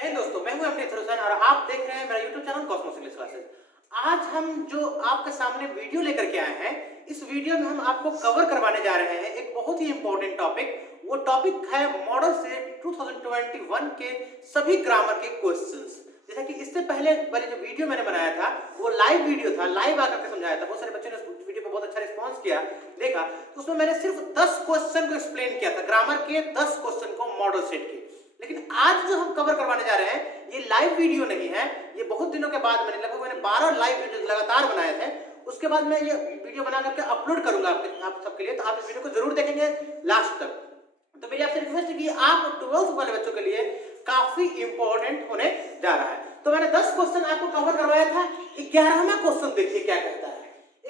जय हिंद दोस्तों, मैं हूं अपने थरुसन और आप देख रहे हैं मेरा YouTube channel Cosmos English classes. आज हम जो आपके सामने वीडियो लेकर के आए हैं, इस वीडियो में हम आपको कवर करवाने जा रहे हैं एक बहुत ही इंपॉर्टेंट टॉपिक। वो टॉपिक है मॉडल सेट 2021 के सभी ग्रामर के क्वेश्चंस। जैसा कि इससे पहले वाले जो वीडियो मैंने बनाया था वो लाइव वीडियो था, लाइव आकर के समझाया था। बहुत सारे बच्चों ने उस वीडियो पर बहुत अच्छा रिस्पॉन्स किया, देखा। तो उसमें मैंने सिर्फ 10 क्वेश्चन को एक्सप्लेन किया था, ग्रामर के 10 क्वेश्चन को मॉडल सेट के। लेकिन आज जो हम कवर करवाने जा रहे हैं ये लाइव वीडियो नहीं है, ये बहुत दिनों के बाद मैंने 12 लाइव वीडियो लगातार बनाए थे। उसके बाद मैं ये वीडियो बना करके अपलोड करूंगा आप सबके लिए, तो आप इस वीडियो को जरूर देखेंगे लास्ट तक। तो मेरी आपसे रिक्वेस्ट है कि आप 12th वाले बच्चों के लिए काफी इंपॉर्टेंट होने जा रहा है। तो मैंने 10 क्वेश्चन आपको कवर करवाया था। 11वां क्वेश्चन देखिए क्या कहता है।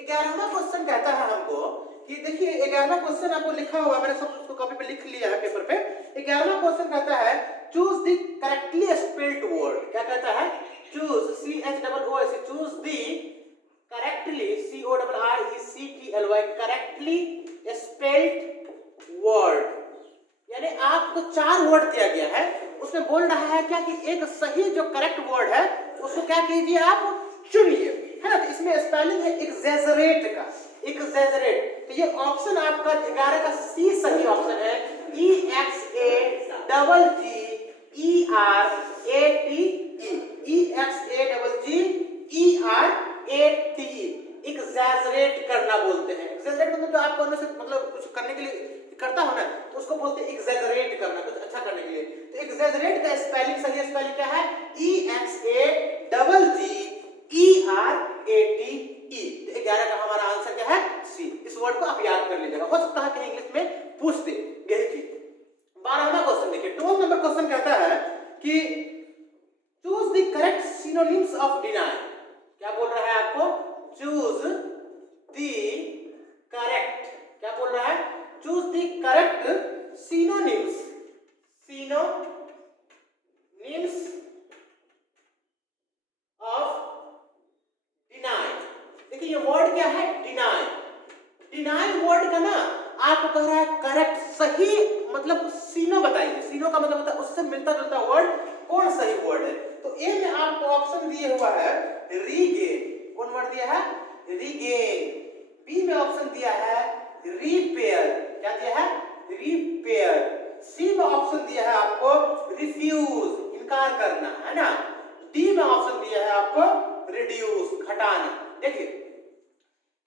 11वां क्वेश्चन कहता है हमको कि देखिए 11वां क्वेश्चन आपको लिखा हुआ, मैंने सब उसको कॉपी पे लिख लिया है पेपर पे। 11वां क्वेश्चन कहता है choose the correctly spelled word. क्या कहता है? Choose CHOOS, choose the correctly CORRECTLY correctly spelled word. यानी आपको 4 वर्ड दिया गया है, उसमें बोल रहा है क्या कि एक सही जो करेक्ट वर्ड है उसको क्या कीजिए, आप चुनिए, है ना। तो इसमें स्पेलिंग है एक्सैजरेट का, एक्सैजरेट। तो ये ऑप्शन आपका 11 का सी सही ऑप्शन है, एक्सैजरेट करना बोलते हैं। एक्सैजरेट मतलब जो आपको अंदर से मतलब कुछ करने के लिए करता हो ना, तो उसको बोलते हैं एक्सैजरेट करना, कुछ अच्छा करने के लिए। तो एक्सैजरेट का स्पेलिंग सही स्पेलिंग क्या है? EXAGGERATE। 11 का हमारा आंसर क्या है? सी। इस वर्ड को आप याद कर लीजिएगा, हो सकता है कि इंग्लिश में पूछ दे यही चीज। 12वां क्वेश्चन देखिए, 12 नंबर क्वेश्चन कहता है कि choose the correct synonyms of deny. क्या बोल रहा है आपको? चूज द करेक्ट, क्या बोल रहा है? Choose the correct synonyms, synonyms of deny. देखिए ये वर्ड क्या है? डिनाई। डिनाई वर्ड का ना आपको कह रहा है करेक्ट, सही मतलब सीनो बताइए। सीनो का मतलब होता है उससे मिलता जुलता वर्ड, कौन सही वर्ड है? तो ए में आपको ऑप्शन दिए हुआ है रीगेन। कौन वर्ड दिया है? रीगेन। बी में ऑप्शन दिया है रिपेयर। क्या दिया है? रिपेयर। सी में ऑप्शन दिया है आपको रिफ्यूज, इनकार करना, है ना। डी में ऑप्शन दिया है आपको रिड्यूस, घटाना। देखिए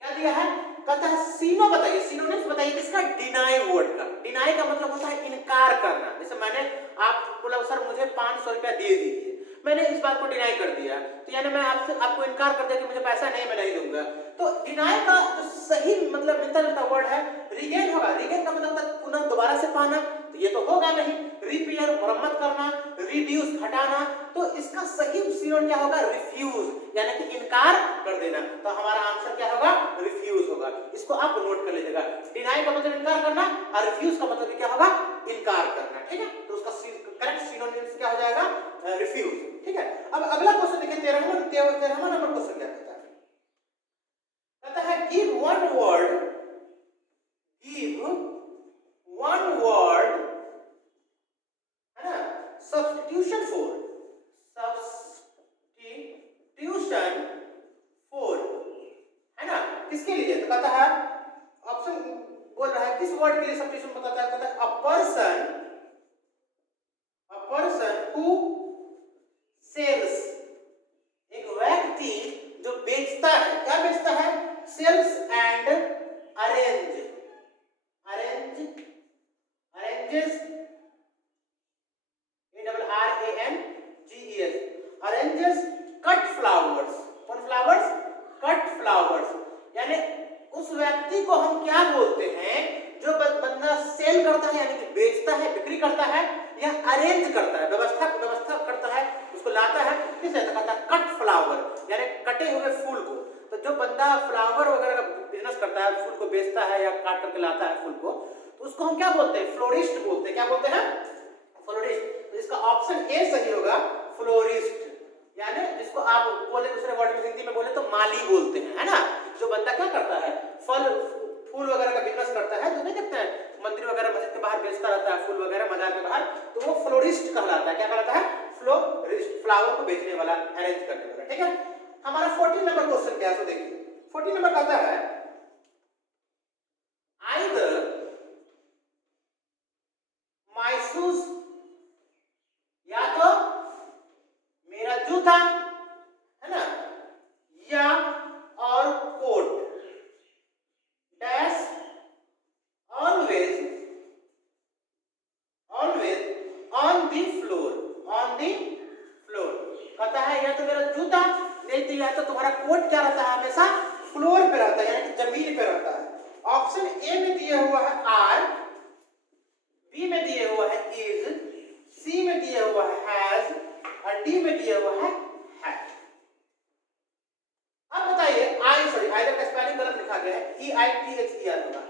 क्या दिया है? कहता है सीनो बताइए, सिनोनिम्स बताइए किसका? डिनाई वर्ड का। डिनाई का मतलब होता है इनकार करना। जैसे मैंने आप बोला सर मुझे 500 रुपया दे दीजिए, मैंने इस बात को डिनाई कर दिया, तो यानी मैं आपको इनकार कर दिया कि मुझे पैसा नहीं, मैं नहीं दूंगा। तो डिनाई का जो सही मतलब मिलता जुलता वर्ड है रिगेन होगा। रिगेन का मतलब पुनः दोबारा से पाना, तो ये तो होगा नहीं। रिपेयर मरम्मत करना, रिड्यूस घटाना, तो इसका सही सिनोनिम क्या होगा? रिफ्यूज, यानी कि इनकार कर देना। तो हमारा आंसर क्या होगा? रिफ्यूज होगा। इसको आप नोट कर लीजिएगा। डिनाई का मतलब इनकार करना और रिफ्यूज का मतलब क्या होगा? इनकार करना, ठीक है। तो उसका करेक्ट सिनोनिम क्या हो जाएगा? रिफ्यूज, ठीक है। अब अगला क्वेश्चन देखिए, 13वां नंबर क्वेश्चन क्या कहता है? कहता है give one word, give one word, है ना, सब्स्टिट्यूशन फॉर, सब्स्टिट्यूशन फॉर, है ना, किसके लिए? तो कहता है ऑप्शन बोल रहा है किस वर्ड के लिए सब्स्टिट्यूशन बताता है? कहता है अ पर्सन हु सेल्स, एक व्यक्ति जो बेचता है। क्या बेचता है? Sells and arranges, arranges cut flowers. कौन फ्लावर्स? Cut flowers. यानी उस व्यक्ति को हम क्या बोलते हैं? जो बंदा सेल करता है यानी कि बेचता है, बिक्री करता है, या अरेंज करता है, व्यवस्था करता है, उसको लाता है, किसे कहता है? कट फ्लावर, यानी कटे हुए फूल को। तो जो बंदा फ्लावर वगैरह का बिजनेस करता है, फूल को बेचता है या काट करके लाता है फूल को, तो उसको हम क्या बोलते हैं? फ्लोरिस्ट बोलते हैं। क्या बोलते हैं? फ्लोरिस्ट। तो इसका ऑप्शन ए सही होगा, फ्लोरिस्ट। यानी जिसको आप बोले दूसरे वर्ड में हिंदी में बोले तो माली बोलते हैं, है ना। जो बंदा क्या करता है? फूल वगैरह का बिजनेस करता है, तो नहीं देखते हैं मंदिर वगैरह मस्जिद के बाहर बेचता रहता है फूल वगैरह बाजार के बाहर, तो वो फ्लोरिस्ट कहलाता है। क्या कहलाता है? फ्लावर को बेचने वाला, अरेंज करने वाला। ठीक है, हमारा 14 नंबर क्वेश्चन क्या है, तो देखिए 14 नंबर कहता है either my shoes, या तो मेरा जूता है ना, या और quote dash always on the floor, on the floor. कहता है या तो मेरा जूता, नहीं तो या तो तुम्हारा कोट क्या रहता है, हमेशा फ्लोर पे रहता है, यानी कि जमीन पे रहता है। ऑप्शन ए में दिया हुआ है आर, बी में दिया हुआ है इज, सी में दिया हुआ है हैज, और डी में दिया हुआ है हैड। अब बताइए आइदर का स्पेलिंग गलत लिखा गया है, E I T H E R होगा।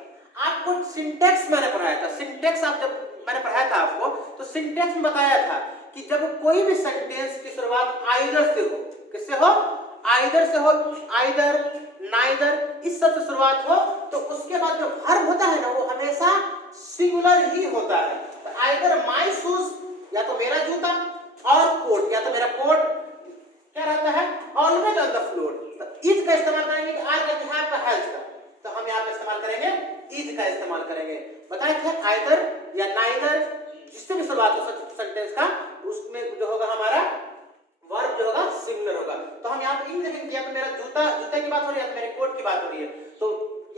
आपको सिंटेक्स मैंने पढ़ाया था, सिंटेक्स आप जब मैंने पढ़ाया था आपको, तो सिंटेक्स में बताया था कि जब कोई भी सेंटेंस की शुरुआत आइदर से हो, किससे हो, आइदर से हो, आइदर, नाइदर, इस सब से शुरुआत हो, तो उसके बाद जो वर्ब होता है ना वो हमेशा सिंगुलर ही होता है। तो आइदर माय शूज, या तो मेरा जूता, और कोट, या तो मेरा कोट क्या रहता है, ऑलवेज ऑन द फ्लोर। तो इज का इस्तेमाल करेंगे कि आर का, हैव का, हैज का, तो हम यहाँ पे इस्तेमाल करेंगे इज का इस्तेमाल करेंगे। बताया क्या, आइदर या नाइदर, जिससे भी शुरुआत हो सेंटेंस का, उसमें जो होगा हमारा वर्ब जो होगा सिंगुलर होगा। तो हम यहाँ पे इन देखेंगे, या तो मेरा जूता की बात हो रही है, या तो मेरे कोट की बात हो रही है, तो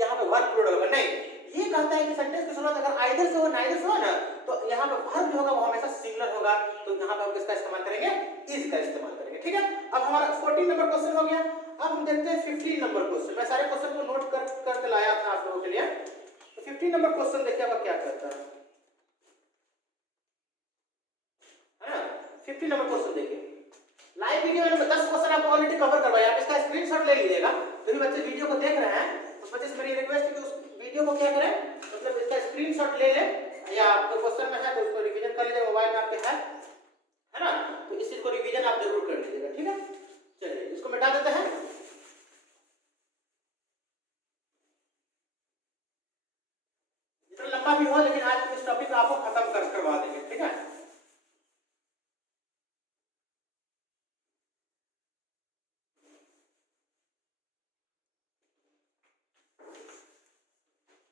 यहाँ पे वर्ब प्लूरल होगा। नहीं, ये कहता है कि सेंटेंस की शुरुआत अगर आइदर से हो, नाइदर से हो ना, तो यहाँ पे वर्ब जो होगा वो हमेशा सिंगुलर होगा। तो यहाँ पे हम किसका इस्तेमाल करेंगे, इज का इस्तेमाल करेंगे। ठीक है, अब हमारा 14 नंबर क्वेश्चन हो गया। अब हम देखते हैं 15 नंबर क्वेश्चन। मैं सारे क्वेश्चन को नोट करके लाया था आप लोगों के लिए। तो 15 नंबर क्वेश्चन देखिए आपका क्या कहता है ना। 15 नंबर क्वेश्चन देखिए, लाइव वीडियो में 10 क्वेश्चन आपको ऑलरेडी कवर करवाया, आप इसका स्क्रीनशॉट ले लीजिएगा। जो भी बच्चे वीडियो को देख रहे हैं उस बच्चे से मेरी रिक्वेस्ट है कि उस वीडियो को क्या करें, मतलब इसका स्क्रीनशॉट ले लें, या आपके क्वेश्चन में है तो उसको रिवीजन कर लीजिएगा, मोबाइल में आपके है ना, तो इस चीज को रिवीजन आप जरूर कर लीजिएगा। ठीक है, चलिए इसको मिटा देते हैं। जितना लंबा भी हो, लेकिन आज इस टॉपिक को आपको खत्म करवा देंगे। ठीक है,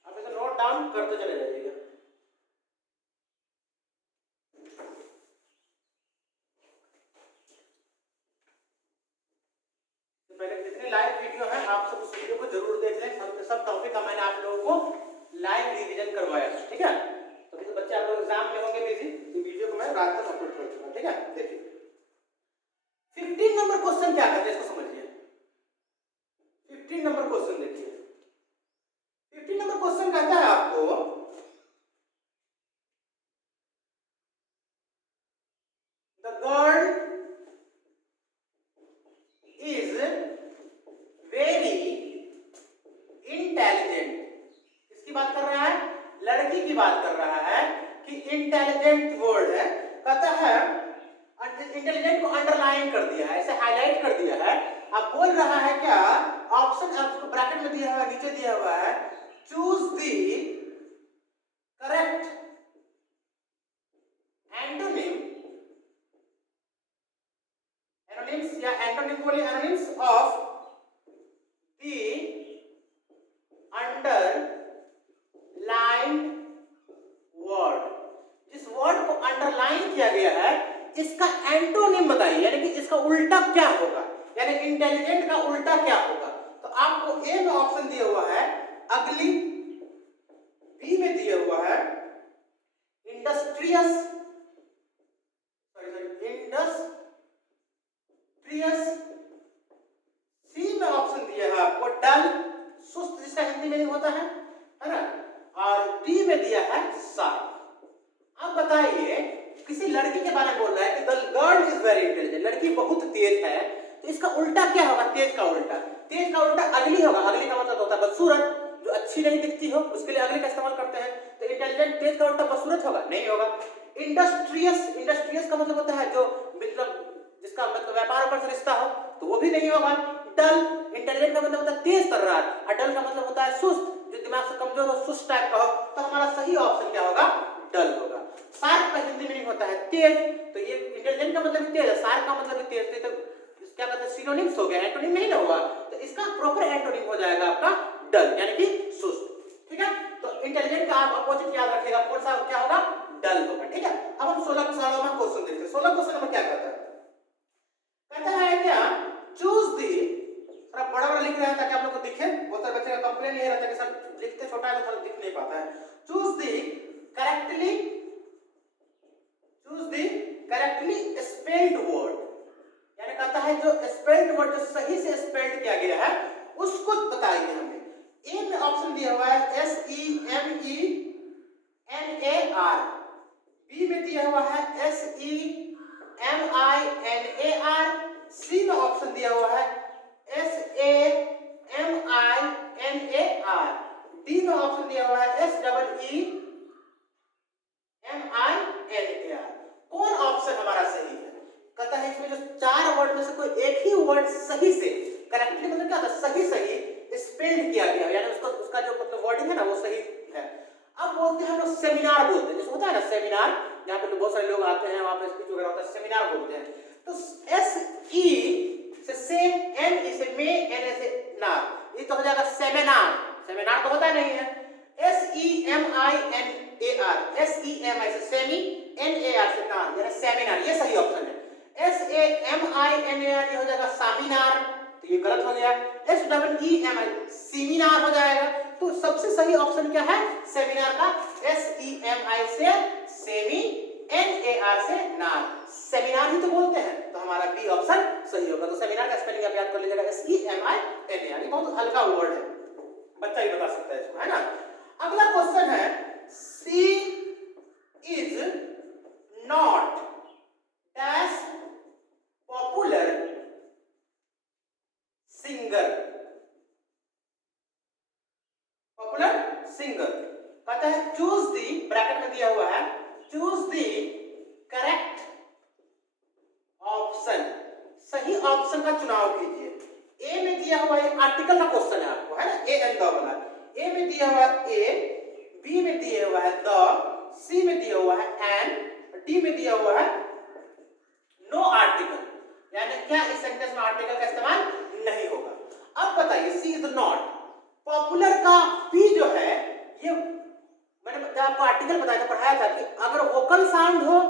आप इसे नोट डाउन करते चले जाइएगा। पहले जितने लाइव वीडियो है आप सब उस वीडियो को जरूर देख लें। सब टॉपिक का मैंने आप लोगों को लाइव रिवीजन करवाया। ठीक है, तो किसी बच्चे आप लोग एग्जाम में होंगे बिजी, तो वीडियो को मैं रात तक अपलोड कर दूंगा। ठीक है, देखिए 15 नंबर क्वेश्चन क्या कहते हैं, इसको समझिए। 15 नंबर क्वेश्चन देखिए, 15 नंबर क्वेश्चन कहता है आपको the girl is very intelligent. किसकी बात कर रहा है, लड़की की बात कर रहा है कि इंटेलिजेंट वर्ड है। कहता है इंटेलिजेंट को अंडरलाइन कर दिया है, ऐसे हाईलाइट कर दिया है। अब बोल रहा है क्या, ऑप्शन आपको ब्रैकेट में दिया हुआ है, नीचे दिया हुआ है, choose the correct antonym, anonymous या एंटोनिम बोले anonymous of the underline word. जिस वर्ड को अंडरलाइन किया गया है इसका एंटोनिम बताइए, यानी कि इसका उल्टा क्या होगा, यानी इंटेलिजेंट का उल्टा क्या होगा। तो आपको ए में ऑप्शन दिया हुआ है अगली, बी में दिया हुआ है इंडस्ट्रियस, सी में ऑप्शन दिया है आपको डल, सुस्त, जिसका हिंदी में नहीं होता है ना, और डी में दिया है शार्प। अब बताइए किसी लड़की के बारे में बोल रहा है कि the girl is very intelligent, लड़की बहुत तेज है, तो इसका उल्टा क्या होगा, तेज का उल्टा, तेज का उल्टा अगली होगा। अगली का मतलब होता है बदसूरत, जो अच्छी नहीं दिखती हो उसके लिए अगली का इस्तेमाल करते हैं। तो इंटेलिजेंट तेज का उल्टा बदसूरत होगा, नहीं होगा। इंडस्ट्रियस, इंडस्ट्रियस का मतलब होता है जो मतलब जिसका मतलब व्यापार पर रिश्ता हो, तो वो भी नहीं होगा। डल, इंटेलिजेंट का मतलब होता है तेज तर्रार, और डल का मतलब होता है सुस्त, जो दिमाग से कमजोर हो, सुस्त टाइप का हो। तो हमारा सही ऑप्शन क्या होगा, डल होगा। शार्प का हिंदी में नहीं होता है तेज, तो ये इंटेलिजेंट का मतलब तेज है, शार्प का मतलब तेज, तो क्या कहते हैं सिनोनिम्स हो गया, एंटोनिम नहीं ना हुआ, तो इसका प्रॉपर एंटोनिम हो जाएगा आपका डल यानी कि सुस्त। ठीक है, तो इंटेलिजेंट का आप अपोजिट याद रखिएगा, कौन सा क्या होगा, डल होगा। ठीक है, अब हम 16वां क्वेश्चन देखते हैं। 16 क्वेश्चन में क्या कहता है, कहता है क्या, चूज दी, थोड़ा बड़ा बड़ा लिख रहे हैं ताकि आप लोग को दिखे, बहुत सारे बच्चे का कंप्लेन ये रहता है कि सर लिखते छोटा है तो थोड़ा दिख नहीं पाता है। चूज दी करेक्टली, चूज दी करेक्टली स्पेल्ड वर्ड, यानी कहता है जो स्पेल्ड वर्ड जो सही से स्पेल्ड किया गया है उसको बताइए हमें। ए में ऑप्शन दिया हुआ है SEMENAR, बी में दिया हुआ है SEMINAR, सी में ऑप्शन दिया हुआ है SAMINAR, डी में ऑप्शन दिया हुआ है SEEMINAR। कौन ऑप्शन हमारा सही है? कहता है इसमें जो चार वर्ड में से कोई एक ही वर्ड सही से करेक्टली, मतलब क्या होता है सही सही स्पेल्ड किया गया, यानी उसका जो मतलब वर्डिंग है ना वो सही है। अब बोलते हैं हम लोग सेमिनार बोलते हैं, जैसे होता है ना सेमिनार, यहाँ पे बहुत सारे लोग आते हैं, वहां पे स्पीच वगैरह होता है, सेमिनार बोलते हैं। तो SE से M से मे, N से नार, ये तो हो जाएगा सेमिनार, सेमिनार तो होता नहीं है। SEMINAR, SEMI से सेमी, NAR से नार, यानी सेमिनार, ये सही ऑप्शन है। SAMINAR ये हो जाएगा सामिनार, तो ये गलत हो गया। SEEMI सेमिनार हो जाएगा, तो सबसे सही ऑप्शन क्या है सेमिनार का, SEMI से सेमी, NAR से नार, सेमिनार ही तो बोलते हैं, तो हमारा बी ऑप्शन सही होगा। तो सेमिनार का स्पेलिंग आप याद कर लीजिएगा SEMINAR, ये बहुत हल्का वर्ड है, बच्चा ही बता सकता है इसको, है ना। अगला क्वेश्चन है, she is not dash popular singer, popular singer. कहता है चूज दी, ब्रैकेट में दिया हुआ है, चूज दी करेक्ट ऑप्शन, सही ऑप्शन का चुनाव कीजिए। ए में दिया हुआ है, आर्टिकल का क्वेश्चन है आपको, है ना, ए एंड द वाला। ए में दिया हुआ है ए, बी में दिया हुआ है द, सी में दिया हुआ है एंड, डी में दिया हुआ है नो आर्टिकल, यानी क्या इस सेंटेंस में आर्टिकल का इस्तेमाल नहीं होगा। अब बताइए सी इज नॉट, पॉपुलर का पी जो है, ये मैंने आपको आर्टिकल बताया था, पढ़ाया था कि अगर वोकल साउंड हो,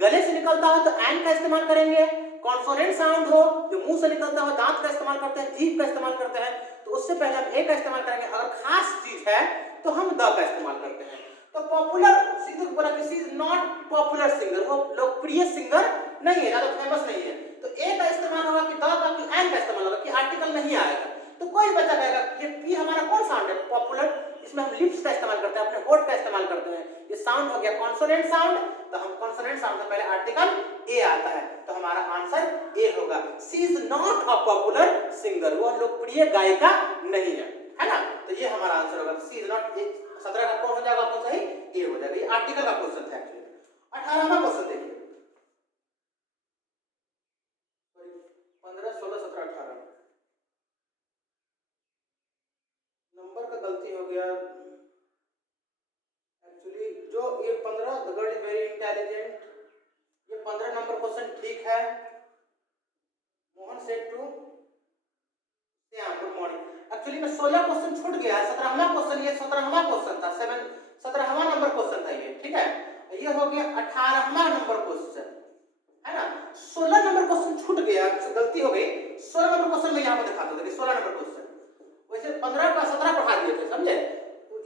गले से निकलता हो तो एन का इस्तेमाल करेंगे, कॉन्सोनेंट साउंड हो जो मुंह से निकलता हो दांत का इस्तेमाल करते हैं, जीभ का इस्तेमाल करते हैं, तो उससे पहले हम ए का इस्तेमाल करेंगे। अगर खास चीज है तो हम द का इस्तेमाल करते हैं। तो पॉपुलर, सीधे बोला कि सी इज नॉट पॉपुलर सिंगर, वो लोकप्रिय सिंगर नहीं है, ज्यादा फेमस नहीं है, तो ए का इस्तेमाल होगा कि द का, कि एन का इस्तेमाल होगा, कि आर्टिकल नहीं आएगा। तो कोई बच्चा कहेगा ये पी हमारा कौन साउंड है, पॉपुलर, इसमें हम लिप्स का इस्तेमाल करते हैं, अपने होठ का इस्तेमाल करते हैं, ये साउंड हो गया कॉन्सोनेंट साउंड, तो हम कॉन्सोनेंट साउंड से पहले आर्टिकल ए आता है, तो हमारा आंसर ए होगा। She is not a popular singer, वो लोकप्रिय गायिका नहीं है ना, तो ये हमारा आंसर होगा। सी इज नॉट, 17 का कौन हो जाएगा आपको सही, ए हो जाएगा। ये आर्टिकल का क्वेश्चन था एक्चुअली। 18वां क्वेश्चन देखिए, 15, 16, 17, 18 नंबर का गलती हो गया एक्चुअली। जो ये 15, the girl is very intelligent, ये 15 नंबर क्वेश्चन ठीक है। Mohan said to Shyam good morning, actually में 16 क्वेश्चन छूट गया है, 17वां क्वेश्चन, ये 17वां क्वेश्चन था, 17वां नंबर क्वेश्चन था ये, ठीक है। ये हो गया 18वां नंबर क्वेश्चन, है ना। 16 नंबर क्वेश्चन छूट गया, गलती हो गई। 16 नंबर क्वेश्चन में यहाँ पे दिखाता हूँ, 16 नंबर क्वेश्चन, वैसे 15 का 17 पढ़ा दिए थे, समझे,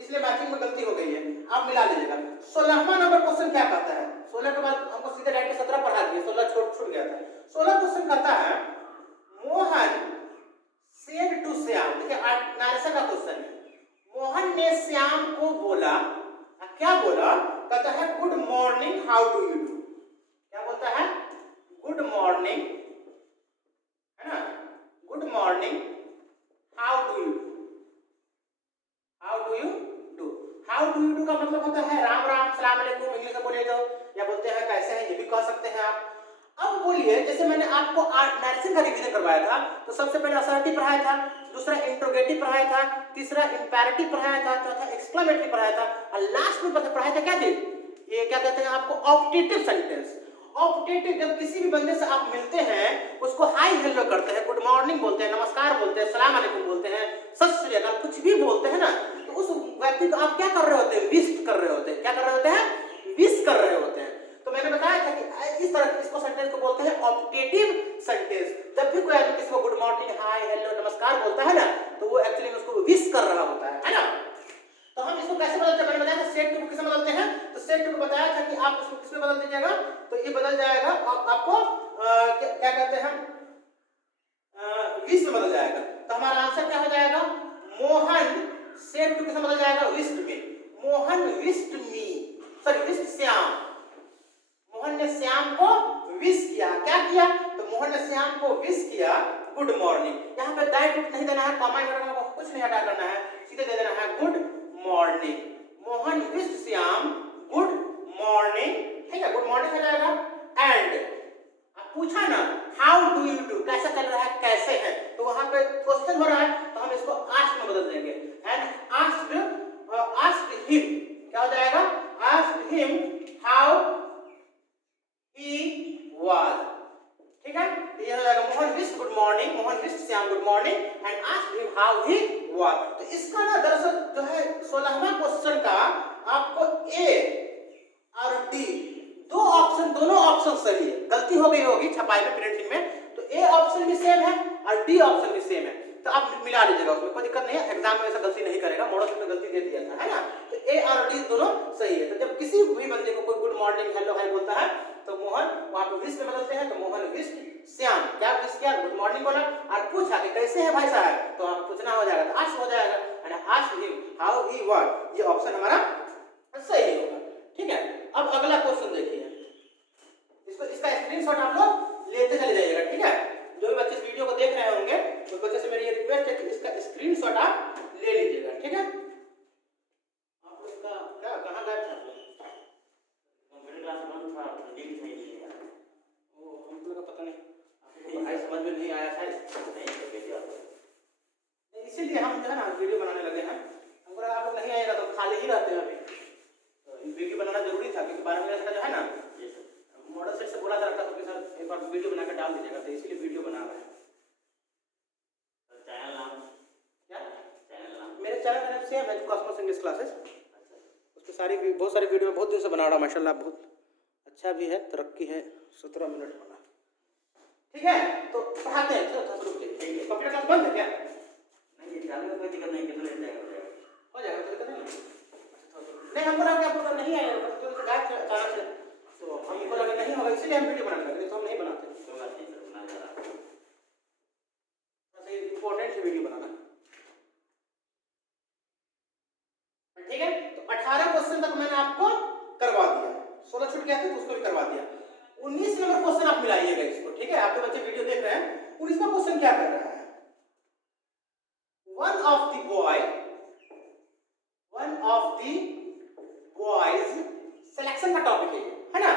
इसलिए मैचिंग में गलती हो गई है, आप मिला लीजिएगा। 16वां नंबर क्वेश्चन क्या कहता है, 16 के बाद हमको सीधे डायरेक्ट 17 पढ़ा दिए, 16 छूट गया था। 16 क्वेश्चन कहता है मोहन सेड टू श्याम, देखिए नारेशन का क्वेश्चन है, मोहन ने श्याम को बोला, क्या बोला, कहता है good morning how do you do, क्या बोलता है, गुड मॉर्निंग, है ना, good morning how do you do, how do you do, how do you do का मतलब होता है राम राम, सलाम अलैकुम, इंग्लिश में बोले तो, या बोलते हैं कैसे हैं, ये भी कह सकते हैं आप। अब बोलिए, जैसे मैंने आपको नरेशन का रिवीजन करवाया था, तो सबसे पहले असर्टिव पढ़ाया था, दूसरा इंट्रोगेटिव पढ़ाया था, तीसरा इंपैरेटिव पढ़ाया था, चौथा एक्सक्लेमेटरी पढ़ाया था, और लास्ट में पढ़ाया था क्या चीज, ये क्या कहते हैं आपको, ऑप्टेटिव सेंटेंस। ऑप्टेटिव, जब किसी भी बंदे से आप मिलते हैं उसको हाई हेलो करते हैं, गुड मॉर्निंग बोलते हैं, नमस्कार बोलते हैं, सलाम अलैकुम बोलते हैं, सत श्री अकाल, कुछ भी बोलते हैं ना, तो उस व्यक्ति को आप क्या कर रहे होते हैं? विश कर रहे होते हैं। क्या कर रहे होते हैं? विश कर रहे होते हैं। तो मैंने बताया था कि इस तरह इसको सेंटेंस को बोलते हैं ऑप्टेटिव सेंटेंस। जब भी कोई आदमी किसी को गुड मॉर्निंग, हाय, हेलो, नमस्कार बोलता है ना, तो वो एक्चुअली उसको विश कर रहा होता है ना। तो हम इसको कैसे बदलते हैं? मैंने बताया था सेट टू को किसे बदलते हैं, तो सेट टू को बताया था कि आप इसको किसमें बदल दीजिएगा, तो ये बदल जाएगा आपको क्या कहते हैं, विश में बदल जाएगा। तो हमारा आंसर क्या हो जाएगा? मोहन सेट टू किसे बदल जाएगा? विश्ड में। मोहन विश्ड मी, सॉरी विश्ड श्याम। मोहन ने श्याम को विश किया। क्या किया? तो मोहन ने श्याम को विश किया गुड मॉर्निंग। यहाँ पे दैट नहीं देना है, कॉमा हटाना है, कुछ नहीं हटा करना है, सीधे दे देना है good morning. Mohan wished Shyam good morning, ठीक है, गुड मॉर्निंग हो जाएगा। एंड आप पूछा ना हाउ डू यू डू, कैसा चल रहा है, कैसे है, तो वहां पे क्वेश्चन हो रहा है, तो हम इसको आस्क में बदल देंगे। एंड आस्क्ड हिम, क्या हो जाएगा? Asked him how he was, ठीक है। तो ये हो जाएगा Mohan wished good morning, Mohan wished Shyam good morning and asked him how he was. तो इसका ना दरअसल जो है 16वां क्वेश्चन का आपको ए और डी दोनों ऑप्शन सही है। गलती हो गई होगी छपाई में, प्रिंटिंग में, तो ए ऑप्शन भी सेम है और डी ऑप्शन भी सेम है, तो आप मिला लीजिएगा, उसमें कोई दिक्कत नहीं है। एग्जाम में ऐसा गलती नहीं करेगा, मॉडल में गलती दे दिया था, है ना। तो ए और डी दोनों सही है। तो जब किसी भी बंदे को कोई गुड मॉर्निंग, हेलो, हाय बोलता है, तो मोहन वहां पे विश में बदलते हैं, तो मोहन विश्ड श्याम, क्या विश किया? गुड मॉर्निंग बोला और पूछा कि कैसे है भाई साहब, तो आप पूछना हो जाएगा, तो आस्क हो जाएगा, and asked him how he was. ये ऑप्शन हमारा सही होगा, ठीक है। अब अगला क्वेश्चन देखिए, इसका स्क्रीनशॉट आप लोग लेते चले जाइएगा, ठीक है। जो भी बच्चे इस वीडियो को देख रहे होंगे, तो बच्चे से मेरी ये रिक्वेस्ट है कि इसका स्क्रीनशॉट आप ले लीजिएगा, ठीक है। आप लोग का क्या कहां गए थे आप लोग? कंप्यूटर क्लास बंद था, ठंडी भी नहीं थी यार। ओ हम लोग का पता नहीं, आपको आई समझ में नहीं आया शायद, नहीं तो वीडियो नहीं, इसीलिए हम जो है ना वीडियो बनाने लगे हैं। हमको लगा आप लोग नहीं आएगा तो खाली ही रहते हैं अभी, तो वीडियो बनाना जरूरी था, क्योंकि 12 मिनट का जो है ना मॉडल सेट से बोला था कि सर एक बार वीडियो बनाकर डाल दीजिएगा, तो इसीलिए वीडियो बना रहे हैं। चैनल नाम क्या? चैनल नाम मेरे चैनल का नाम सेम है, कॉस्मोस इंग्लिश क्लासेस। उस पर सारी बहुत सारी वीडियो में बहुत दिन से बना रहा हूँ, माशाल्लाह बहुत अच्छा भी है, तरक्की है। 17 मिनट बना, ठीक है। तो पढ़ाते हैं, चलो शुरू कीजिए। कंप्यूटर क्लास बंद है क्या? नहीं, जाने में कोई दिक्कत नहीं, कितना लेट जाएगा, हो जाएगा, कोई दिक्कत नहीं। नहीं हमको लगा आप लोग नहीं आएगा, तो अचानक से तो हमको लगा नहीं होगा, इसीलिए हम वीडियो बनाने लगे, तो हम नहीं बनाते। कोई बात नहीं सर, बना जा रहा है, बस इंपॉर्टेंट है वीडियो बनाना, ठीक है। तो 18 क्वेश्चन तक मैंने आपको करवा दिया, 16 छूट गया था तो उसको भी करवा दिया। 19 नंबर क्वेश्चन आप मिलाइएगा इसको, ठीक है। आपके बच्चे वीडियो देख रहे हैं, 19वां क्वेश्चन क्या कर रहा है? One of the boys selection का टॉपिक है ना,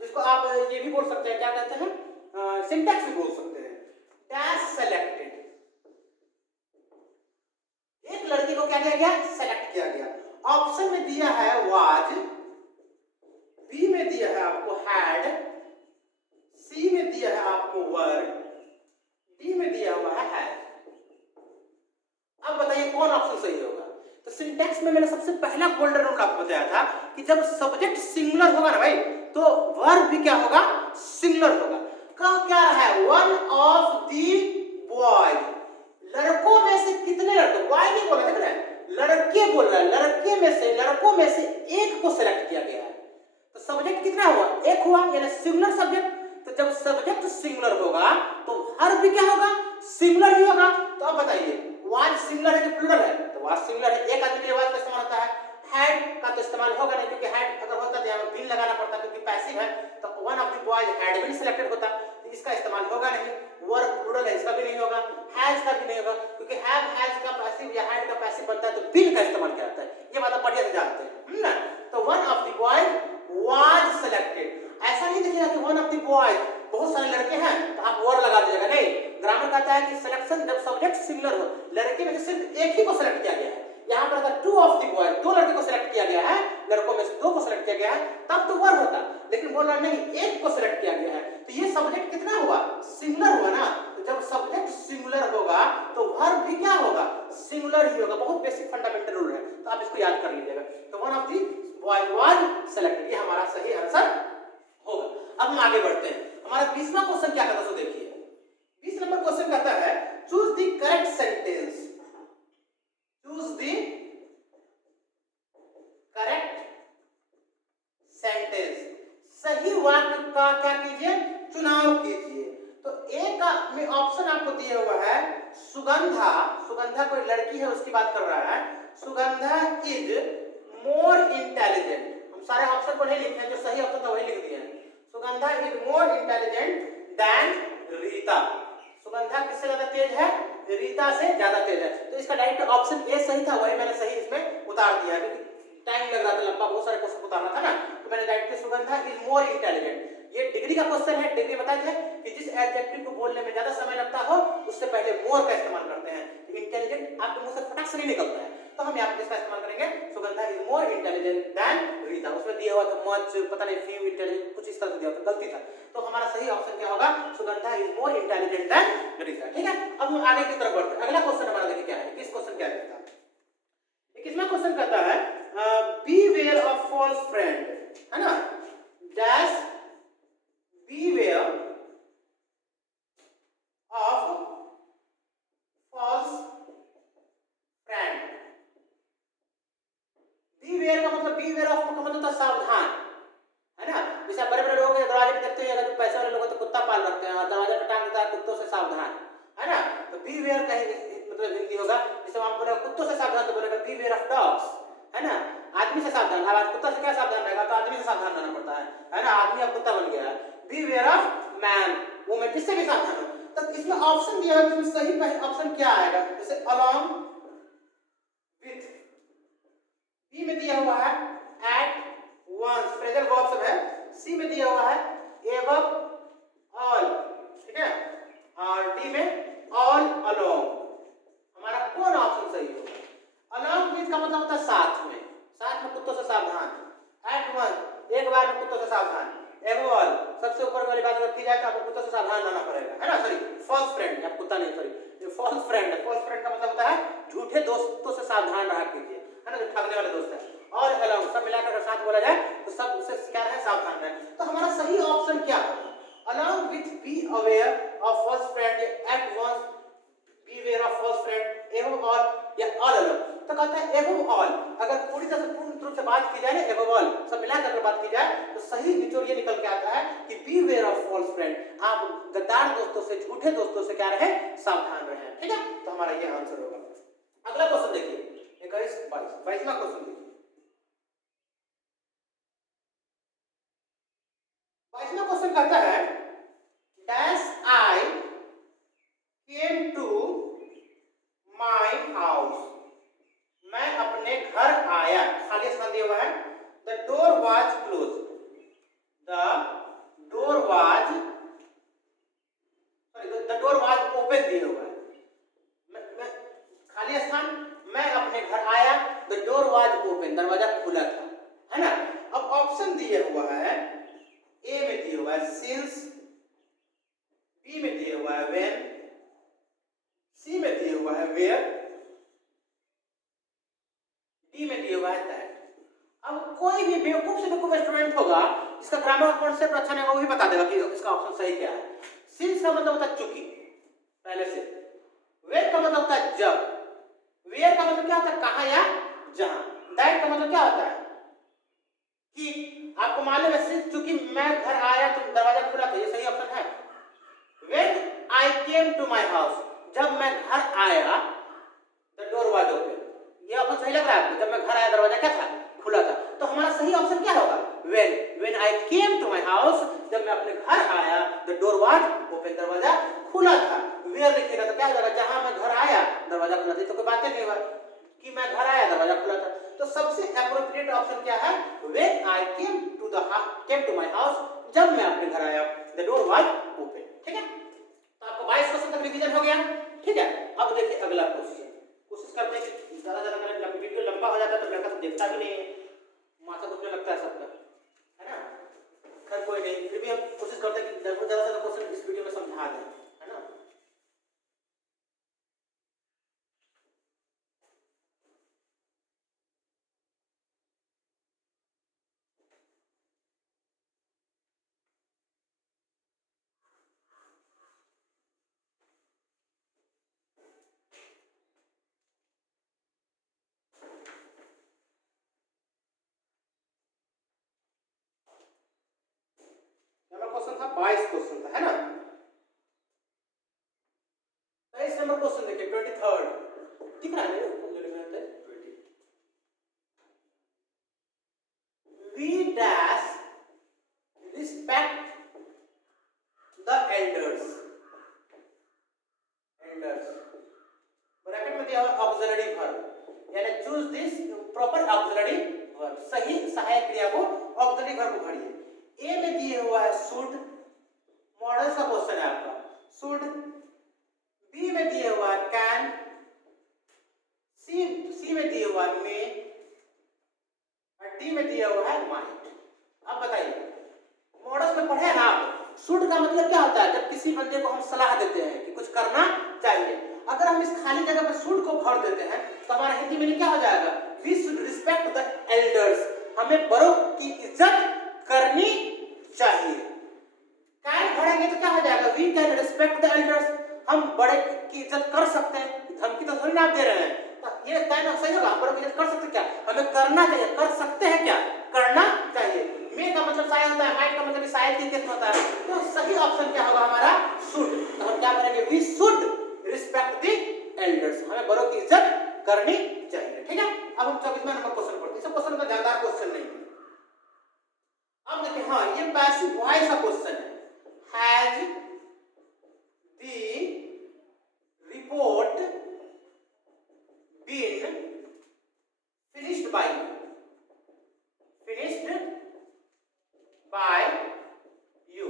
जिसको आप ये भी बोल सकते हैं, क्या कहते हैं, सिंटैक्स भी बोल सकते हैं। डैश सेलेक्टेड, एक लड़की को क्या किया गया? सेलेक्ट किया गया। ऑप्शन में दिया है वाज, बी में दिया है आपको हैड, सी में दिया है आपको वर, डी में दिया हुआ है हैज। अब बताइए कौन ऑप्शन सही होगा? तो सिंटैक्स में मैंने सबसे पहला गोल्डन रूल आपको बताया था कि जब सब्जेक्ट सिंगुलर होगा ना भाई, तो वर्ब भी क्या होगा? सिंगुलर होगा। कह क्या रहा है? वन ऑफ दी बॉय, लड़कों में से कितने लड़के, बॉय नहीं बोल रहा, देख रहे हैं, लड़के बोल रहा है, लड़कों में से एक को सिलेक्ट किया गया है। तो सब्जेक्ट कितना हुआ? एक हुआ, यानी सिंगुलर सब्जेक्ट। तो जब सब्जेक्ट सिंगुलर होगा तो वर्ब भी क्या होगा? सिंगुलर ही होगा। तो अब बताइए वाज सिंगुलर है कि प्लूरल है? तो वाज सिंगुलर है, एक आदमी के लिए वाज का इस्तेमाल होता है, हैड का तो इस्तेमाल होगा नहीं, क्योंकि हैड अगर होता तो यहाँ बीन लगाना पड़ता, क्योंकि पैसिव है। तो one of the boys had been selected होता, तो इसका इस्तेमाल होगा नहीं। वर्ब प्लूरल है, इसका भी नहीं होगा। हैज का भी नहीं होगा, क्योंकि हैव हैज का पैसिव या हैड का पैसिव बनता है, तो बीन का इस्तेमाल किया जाता है। ये बात आप बढ़िया से जानते हैं ना। तो one of the boys was selected, ऐसा नहीं दिखेगा कि वन ऑफ द बॉयज बहुत सारे लड़के हैं तो आप वर लगा दीजिएगा, नहीं। ग्रामर कहता है कि सिलेक्शन जब सब्जेक्ट सिंगुलर हो, लड़के में से सिर्फ एक ही को सिलेक्ट किया गया है, यहाँ पर था टू ऑफ द बॉयज, दो लड़के को सिलेक्ट किया गया है, लड़कों में से दो को सिलेक्ट किया गया है, तब तो वर्ब होता, लेकिन बोल रहा नहीं एक को सिलेक्ट किया गया है, तो ये सब्जेक्ट कितना हुआ, सिंगुलर हुआ ना। तो जब सब्जेक्ट सिंगुलर होगा तो वर्ब भी क्या होगा, सिंगुलर ही होगा। बहुत बेसिक फंडामेंटल रूल है, तो आप इसको याद कर लीजिएगा। तो one of the boys was selected, ये हमारा सही आंसर होगा। अब हम आगे बढ़ते हैं। हमारा 20वां क्वेश्चन क्या कहता है, तो देखिए 20 नंबर क्वेश्चन कहता है choose the correct sentence, choose the correct sentence, सही वाक्य का क्या कीजिए, चुनाव कीजिए। तो ए का में ऑप्शन आपको दिया हुआ है सुगंधा, सुगंधा कोई लड़की है उसकी बात कर रहा है, सुगंधा इज मोर इंटेलिजेंट। हम सारे ऑप्शन को नहीं लिखे हैं, जो सही ऑप्शन था वही लिख दिए हैं। Sugandha is more intelligent then Rita, Sugandha किससे ज्यादा तेज है, रीता से ज्यादा तेज है। तो इसका डायरेक्ट ऑप्शन ए सही था, वही मैंने सही इसमें उतार दिया, क्योंकि टाइम लग रहा था, लंबा बहुत सारे क्वेश्चन उतारना था ना, तो मैंने direct Sugandha is more intelligent. ये डिग्री का क्वेश्चन है, डिग्री बताए थे कि जिस एडजेक्टिव को बोलने में ज्यादा समय लगता हो उससे पहले मोर का इस्तेमाल करते हैं। इंटेलिजेंट आपके मुंह से फटाक से नहीं निकलता है, तो हम यहाँ पे इसका इस्तेमाल करेंगे Sugandha is more intelligent then Rita. उसमें दिया हुआ था मच, पता नहीं फ्यू इंटेलिजेंट, कुछ इस तरह से दिया था, गलती था। तो हमारा सही ऑप्शन क्या होगा, Sugandha is more intelligent then Rita. ठीक है, अब हम आगे की तरफ बढ़ते हैं। अगला क्वेश्चन हमारा देखिए क्या है, किस क्वेश्चन क्या कहता है, 21वां क्वेश्चन कहता है बीवेयर ऑफ फॉल्स फ्रेंड, है ना, dash beware of false friend. Beware का मतलब, बीवेयर ऑफ का मतलब होता है सावधान, है ना। जैसे बड़े बड़े लोग दरवाजे पे देखते हैं, अगर पैसे वाले लोग तो कुत्ता पाल रखते हैं और दरवाजे पे टांग देता है कुत्तों से सावधान, है ना। तो बीवेयर का मतलब हिंदी होगा, जैसे हम बोले कुत्तों से सावधान तो बोलेगा बीवेयर ऑफ डॉग्स, है ना। आदमी से सावधान, अब कुत्ता से क्या सावधान रहेगा, तो आदमी से सावधान रहना पड़ता है ना, आदमी अब कुत्ता बन गया है। बीवेयर ऑफ मैन, वो मैं जिससे भी सावधान हो। तो इसमें ऑप्शन दिया है, इसमें सही ऑप्शन क्या आएगा, जैसे अलोंग विथ, बी में दिया हुआ है एट वंस, फ्रेजल वर्ब सब है, सी में दिया हुआ है एबव ऑल, ठीक है, और डी में ऑल अलोंग। हमारा कौन ऑप्शन सही होगा, अलोंग विथ का मतलब होता है साथ में, साथ में कुत्तों से सावधान, एट वंस एक बार में कुत्तों से सावधान, एबव ऑल सबसे ऊपर वाली बात अगर की जाए तो आपको कुत्तों से सावधान रहना पड़ेगा, है ना। सॉरी फॉल्स फ्रेंड, आप कुत्ता नहीं, सॉरी ये फॉल्स फ्रेंड है। फॉल्स फ्रेंड का मतलब होता है झूठे दोस्तों से सावधान रहा कीजिए, है ना, जो ठगने वाले दोस्त है। और अलोंग सब मिलाकर अगर साथ बोला जाए तो सब उससे क्या है, सावधान रहे। तो हमारा सही ऑप्शन क्या होगा, along with be aware of false friend, at once be aware of false friend, above all या ऑल अलोंग। तो कहता है एबव ऑल, अगर पूरी तरह से पूर्ण रूप से बात की जाए ना, एबव ऑल सब मिलाकर अगर बात की जाए तो सही निचोड़ ये निकल के आता है कि be aware of false friend, आप गद्दार दोस्तों से, झूठे दोस्तों से क्या रहे, सावधान रहे। ठीक है, तो हमारा ये आंसर होगा। अगला क्वेश्चन देखिए 21 22, 22वां क्वेश्चन देखिए। 22वां क्वेश्चन कहता है dash I came to my house, मैं अपने घर आया, खाली स्थान दिया हुआ है, the door was close, the door was, sorry the door was open दिया हुआ है, मैं खाली स्थान, मैं अपने घर आया, द डोर वाज ओपन दरवाजा खुला था, है ना। अब ऑप्शन दिया हुआ है, ए में दिया हुआ है सिंस, बी में दिया हुआ है व्हेन, सी में दिया हुआ है वेयर, डी में दिया हुआ है दैट। अब कोई भी बेवकूफ से बेवकूफ स्टूडेंट होगा जिसका ग्रामर कॉन्सेप्ट अच्छा नहीं होगा, वो भी बता देगा कि इसका ऑप्शन सही क्या है। सिंस का मतलब होता है चूंकि, पहले से। वेयर का मतलब होता है जब, वेयर का मतलब क्या होता है कहां या जहां, दैट का मतलब क्या होता है कि आपको मालूम है सिर्फ चूंकि मैं घर आया तो दरवाजा खुला था, ये सही ऑप्शन है। When I came to my house, जब मैं घर आया, द डोर वाज ओपन, ये ऑप्शन सही लग रहा है आपको, जब मैं घर आया दरवाजा क्या था, खुला था। तो हमारा सही ऑप्शन क्या होगा, when I came to my house, जब मैं अपने घर आया, द डोर वाज ओपन दरवाजा खुला था। वेयर लिखेगा तो क्या हो जाएगा, जहां मैं घर आया दरवाजा खुला था, तो कोई बात नहीं हुआ कि मैं घर आया दरवाजा खुला था। तो सबसे एप्रोप्रिएट ऑप्शन क्या है, when I came to my house, जब मैं अपने घर आया, द डोर वाज ओपन। ठीक है, तो आपको 22 क्वेश्चन तक रिवीजन हो गया। ठीक है, अब देखिए अगला क्वेश्चन, कोशिश करते हैं कि ज़्यादा ज़्यादा अगर वीडियो लंबा हो जाता है तो लड़का तो देखता भी नहीं है, माथा दुखने लगता है सबका, है ना। खैर कोई नहीं, फिर भी हम कोशिश करते हैं कि ज़्यादा से ज़्यादा क्वेश्चन इस वीडियो में समझा दें, है ना। नंबर क्वेश्चन था 22 क्वेश्चन था, है ना। 23 नंबर क्वेश्चन देखिए, 23rd दिख रहा है मेरे ऊपर जो लिखा है 20। We dash respect the elders, bracket में दिया हुआ ऑक्सिलरी वर्ब, यानी choose this proper auxiliary verb, सही सहायक क्रिया को ऑक्सिलरी वर्ब को भरिए। ए में दिए हुआ है शुड, मॉडल का क्वेश्चन है आपका, शुड। बी में दिए हुआ है कैन, सी में दिए हुआ है मे, और डी में दिया हुआ है माइट। अब बताइए, मॉडल्स में पढ़े ना आप, शुड का मतलब क्या होता है, जब किसी बंदे को हम सलाह देते हैं कि कुछ करना चाहिए, अगर हम इस खाली जगह पर शुड को भर देते हैं तो हमारा हिंदी में क्या हो जाएगा, we should respect the elders, हमें बड़ों की इज्जत करनी चाहिए। कैन भरेंगे तो क्या हो जाएगा, we can respect the elders, हम बड़े की इज्जत कर सकते हैं, धमकी तो थोड़ी ना आप दे रहे हैं, तो ये कैन सही होगा, बड़ों की इज्जत कर सकते क्या, हमें करना चाहिए, कर सकते हैं क्या, करना चाहिए। मे का मतलब शायद होता है, माइट का मतलब शायद के केस में होता है, तो सही ऑप्शन क्या होगा हमारा, शुड। तो हम क्या करेंगे, we should respect the elders, हमें बड़ों की इज्जत करनी चाहिए, ठीक है। अब हम 24वां नंबर क्वेश्चन पढ़ते हैं, इस क्वेश्चन का जानदार क्वेश्चन नहीं है। अब देखिए, हाँ ये पैसिव वॉइस का क्वेश्चन है, has the report been finished by you,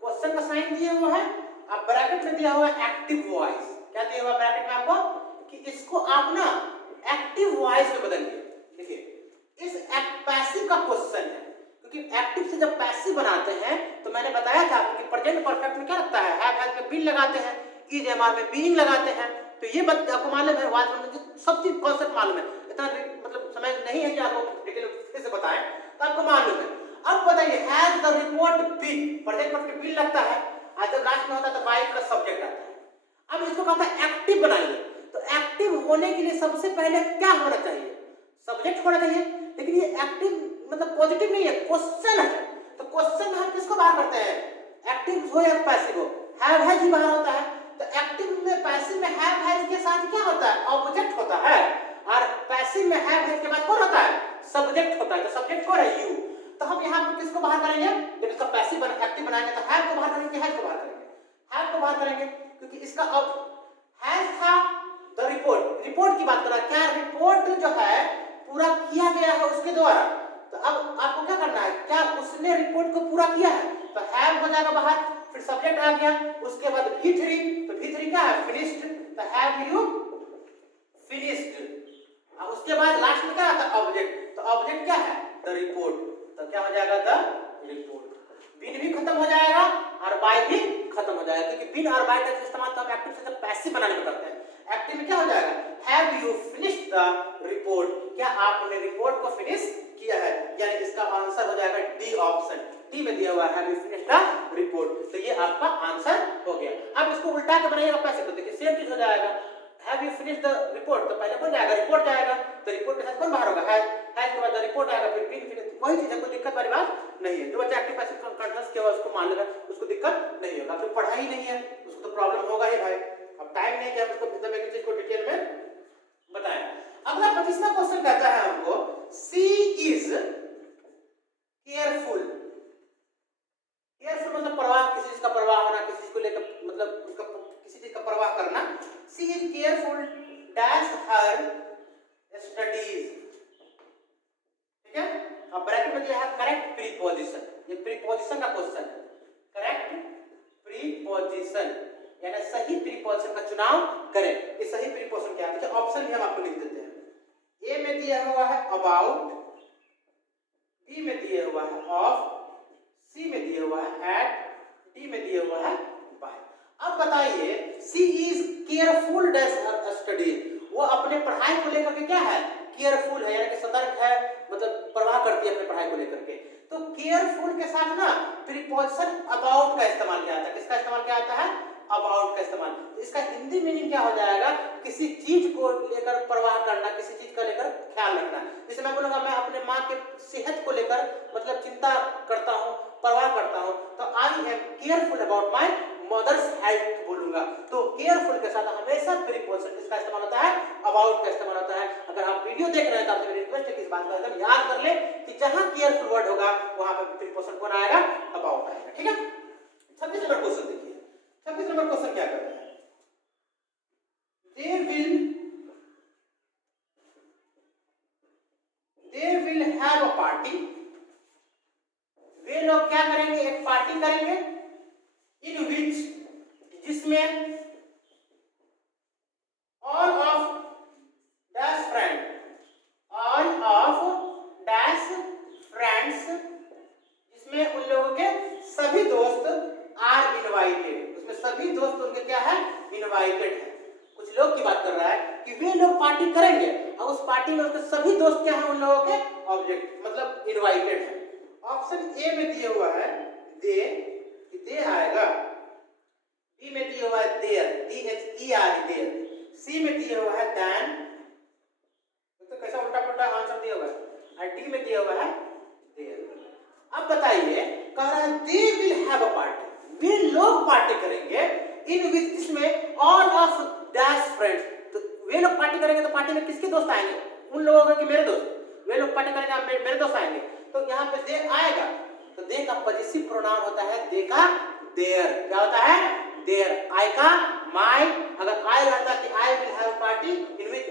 question का साइन दिया हुआ है, अब ब्रैकेट में दिया हुआ है एक्टिव वॉइस, क्या दिया हुआ है ब्रैकेट में आपको, कि इसको आप ना एक्टिव वॉइस में बदलिए। देखिए इस पैसिव का क्वेश्चन है, क्योंकि एक्टिव से जब पैसिव बनाते हैं तो मैंने बताया था आपको कि प्रेजेंट परफेक्ट में क्या लगता है, हैव में बीन लगाते हैं, इज एमआर में बीइंग लगाते हैं, तो ये बात आपको मालूम है, वाज में सब चीज कॉन्सेप्ट मालूम है, इतना मतलब समय नहीं है कि आपको डिटेल फिर से बताएं, तो आपको मालूम है। अब बताइए, has the report been, present perfect been लगता है, और जब लास्ट में होता है तो बाय प्लस सब्जेक्ट आता है। अब इसको कहता है एक्टिव बनाइए, तो एक्टिव होने के लिए सबसे पहले क्या होना चाहिए, सब्जेक्ट होना चाहिए, लेकिन ये एक्टिव मतलब पॉजिटिव नहीं है, क्वेश्चन है, तो क्वेश्चन में हम किसको बाहर करते हैं, एक्टिव हो या पैसिव हो, हैव हैज ही बाहर होता है, तो एक्टिव में पैसिव में हैव हैज के साथ क्या होता है, ऑब्जेक्ट होता है, और पैसिव में हैव हैज के बाद कौन होता है, सब्जेक्ट होता है, तो सब्जेक्ट कौन है, यू। तो हम यहाँ पर किसको बाहर करेंगे, जब इसका पैसिव एक्टिव बनाएंगे तो हैव को बाहर करेंगे, हैज को बाहर करेंगे, हैव को बाहर करेंगे, क्योंकि इसका अब हैज था द रिपोर्ट, रिपोर्ट की बात कर रहा है, क्या रिपोर्ट जो है पूरा किया गया है उसके द्वारा, तो अब आपको क्या करना है, क्या उसने रिपोर्ट को पूरा किया है, तो हैव हो जाएगा बाहर, फिर सब्जेक्ट आ गया, उसके बाद V3, तो V3 क्या है, फिनिश्ड, तो हैव यू फिनिश्ड, अब उसके बाद लास्ट में क्या आता है, ऑब्जेक्ट, तो ऑब्जेक्ट क्या है, द रिपोर्ट, तो क्या हो जाएगा, द रिपोर्ट, बिन भी खत्म हो जाएगा और बाय भी खत्म हो जाएगा, क्योंकि बिन और बाय का इस्तेमाल तो हम एक्टिव से जब पैसिव बनाने में करते हैं, एक्टिव में क्या हो जाएगा, have you finished the report, क्या आपने रिपोर्ट को फिनिश किया है, यानी इसका आंसर हो जाएगा डी ऑप्शन, डी में दिया हुआ है have you finished the report, तो ये आपका आंसर हो गया। अब इसको उल्टा के बनाइएगा पैसिव, तो देखिए सेम चीज हो जाएगा, have you finished the report, तो पहले कौन जाएगा, रिपोर्ट जाएगा, तो रिपोर्ट के साथ कौन बाहर होगा, हैज के बाद रिपोर्ट आएगा, फिर बिन फिनिश, वही चीज है, कोई दिक्कत वाली बात नहीं है, जो बच्चा एक्टिव पैसिव कंटीन्यूअस किया हुआ उसको मालूम है, उसको दिक्कत नहीं होगा, तो पढ़ा ही नहीं है उसको तो प्रॉब्लम होगा ही भाई, अब टाइम नहीं है कि आप उसको मतलब एक चीज को डिटेल में बताएं। अगला 25वां क्वेश्चन कहता है हमको, सी इज केयरफुल, केयरफुल मतलब परवाह, किसी चीज का परवाह होना, किसी चीज को लेकर मतलब उसका किसी चीज का परवाह करना, she is careful dash her studies, ठीक है। अब ब्रैकेट में दिया है करेक्ट प्रीपोजिशन, ये प्रीपोजिशन का क्वेश्चन है, करेक्ट प्रीपोजिशन यानी सही प्रीपोजिशन का चुनाव करें, ये सही प्रीपोजिशन क्या है, देखिए ऑप्शन भी हम आपको लिख देते हैं, ए में दिया हुआ है अबाउट, बी में दिया हुआ है ऑफ, सी में दिया हुआ है एट, डी में दिया हुआ है बाय। अब बताइए सी इज केयरफुल डैश स्टडी, वो अपने पढ़ाई को लेकर के क्या है, केयरफुल है, यानी कि सतर्क है, मतलब परवाह करती है अपने पढ़ाई को लेकर के। तो केयरफुल के साथ ना प्रीपोजिशन अबाउट का इस्तेमाल किया जाता है। किसका इस्तेमाल किया जाता है, अबाउट का इस्तेमाल। इसका हिंदी मीनिंग क्या हो जाएगा, किसी चीज को लेकर परवाह करना, किसी चीज का लेकर ख्याल रखना। जैसे मैं बोलूंगा मैं अपने माँ के सेहत को लेकर मतलब चिंता करता हूँ, परवाह करता हूँ, तो I am careful about my mother's health बोलूंगा। तो केयरफुल के साथ हमेशा प्रीपोजिशन किसका इस्तेमाल होता है, अबाउट का इस्तेमाल होता है। अगर आप वीडियो देख रहे हैं तो आपसे मेरी रिक्वेस्ट है कि इस बात को एकदम याद कर ले कि जहां केयरफुल वर्ड होगा वहां पर प्रीपोजिशन कौन आएगा, अबाउट आएगा। ठीक है, 26 नंबर क्वेश्चन देखिए। 26 नंबर क्वेश्चन क्या कहता है, they will have a party, वे लोग क्या करेंगे, एक पार्टी करेंगे, in which, जिसमें all of dash friend, all of dash friends, जिसमें उन लोगों के सभी दोस्त आर इनवाइटेड, उसमें सभी दोस्त उनके क्या है, इनवाइटेड है। कुछ लोग की बात कर रहा है कि वे लोग पार्टी करेंगे और उस पार्टी में उसके सभी दोस्त क्या है, उन लोगों के ऑब्जेक्ट मतलब इनवाइटेड है। ऑप्शन ए में दिया हुआ है दे आएगा, बी में दिया हुआ है देयर, DHER देयर, सी में दिया हुआ है देन, तो कैसा उल्टा पुल्टा आंसर दिया हुआ है, और डी में दिया हुआ है देयर। अब बताइए, कह रहा है they will have a party, वे लोग पार्टी करेंगे, इन विच, इसमें ऑल ऑफ डैश फ्रेंड्स, तो वे लोग पार्टी करेंगे तो पार्टी में किसके दोस्त आएंगे, उन लोगों के कि मेरे दोस्त, वे लोग पार्टी करेंगे मेरे दोस्त आएंगे, तो यहाँ पे दे आएगा, तो दे का पॉजिटिव प्रोनाउन होता है दे का देयर, क्या होता है, देयर, आई का माई, अगर आई रहता कि I will have party in which,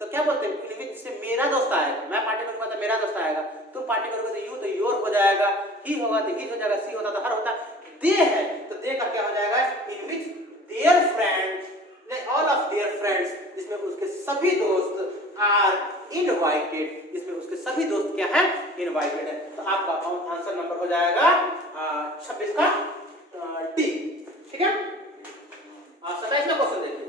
तो क्या बोलते हैं, इन विच से मेरा दोस्त आएगा, मैं पार्टी करूंगा तो मेरा दोस्त आएगा, तुम पार्टी करोगे तो यू तो योर हो जाएगा, ही होगा तो ही हो जाएगा, सी होता तो हर होता, दे है तो दे का क्या हो जाएगा, in which their friends, all of their friends, जिसमें उसके सभी दोस्त आर इनवाइटेड, जिसमें उसके सभी दोस्त क्या है, इनवाइटेड है। तो आपका आंसर नंबर हो जाएगा 26 का डी। ठीक है, 27वां क्वेश्चन देखिए।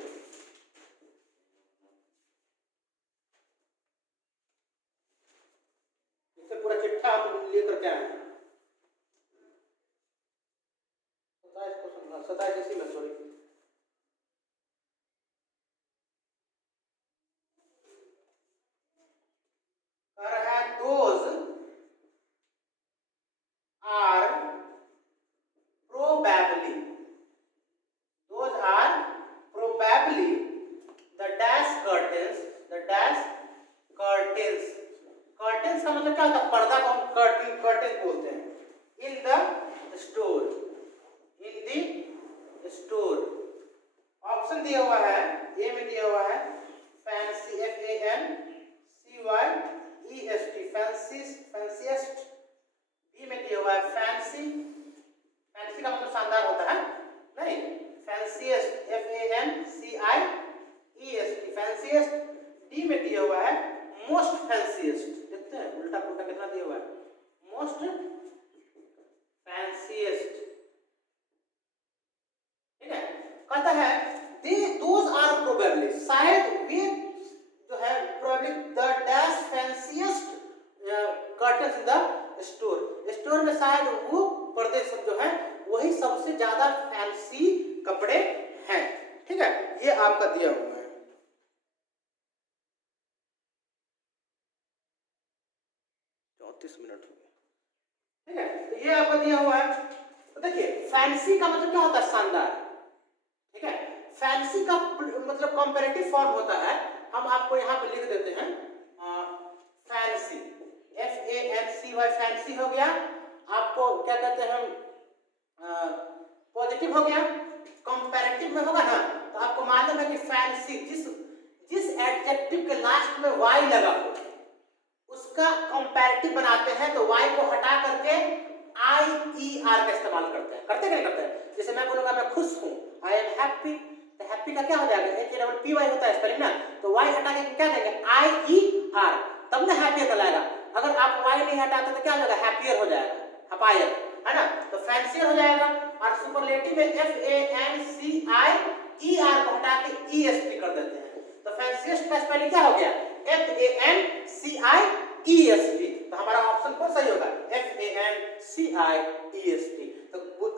इससे पूरा चिट्ठा हम लेकर क्या है, 27 इसी में, sorry, those are probably the dash curtains, curtains का मतलब क्या होता है, पर्दा को हम कर्टेन बोलते हैं, in the store, ऑप्शन दिया हुआ है, ए में दिया हुआ है फैंसी, FANCYEST, फैंसीएस्ट, बी में दिया हुआ है फैंसी का मतलब शानदार होता है, नहीं, फैंसीएस्ट, FANCIEST, फैंसीएस्ट, डी में दिया हुआ है मोस्ट फैंसीएस्ट, देखते हैं उल्टा पुल्टा कितना दिया हुआ है, मोस्ट फैंसीएस्ट। ठीक है, कहता है दोज आर प्रोबेबली, शायद वे जो है, probably the dash fanciest curtains in the store में शायद वो पर्दे सब जो है वही सबसे ज्यादा फैंसी कपड़े हैं। ठीक है, ये आपका दिया हुआ है। मिनट हो गए। ठीक है, तो ये आपका दिया हुआ है। तो देखिए फैंसी का मतलब क्या होता है, शानदार। ठीक है, फैंसी का मतलब कंपैरेटिव फॉर्म होता है, हम आपको यहाँ पे लिख देते हैं फैंसी, FANCY, फैंसी हो गया। आपको क्या कहते हैं, पॉजिटिव हो गया। कंपैरेटिव में होगा ना, तो आपको मालूम है कि फैंसी जिस एडजेक्टिव के लास्ट में वाई लगा हो उसका कंपैरेटिव बनाते हैं, तो वाई को हटा करके IER का इस्तेमाल करते हैं। करते नहीं करते हैं? जैसे मैं बोलूंगा मैं खुश हूं, आई एम हैप्पी, तो हैप्पी का क्या हो जाएगा, HAPPY होता है स्पेलिंग ना, तो वाई हटा के क्या देंगे, IER आर, तब ना हैप्पियर कहलाएगा। अगर आप वाई नहीं हटाते तो क्या हो जाएगा, हैप्पियर हो जाएगा, हपायर, है ना। तो फैंसियर हो जाएगा। और सुपरलेटिव में FANCIER को हटा के EST कर देते हैं, तो फैंसियस्ट का स्पेलिंग क्या हो गया, FANCIEST। तो हमारा ऑप्शन कौन सही होगा, FANCIEST। तो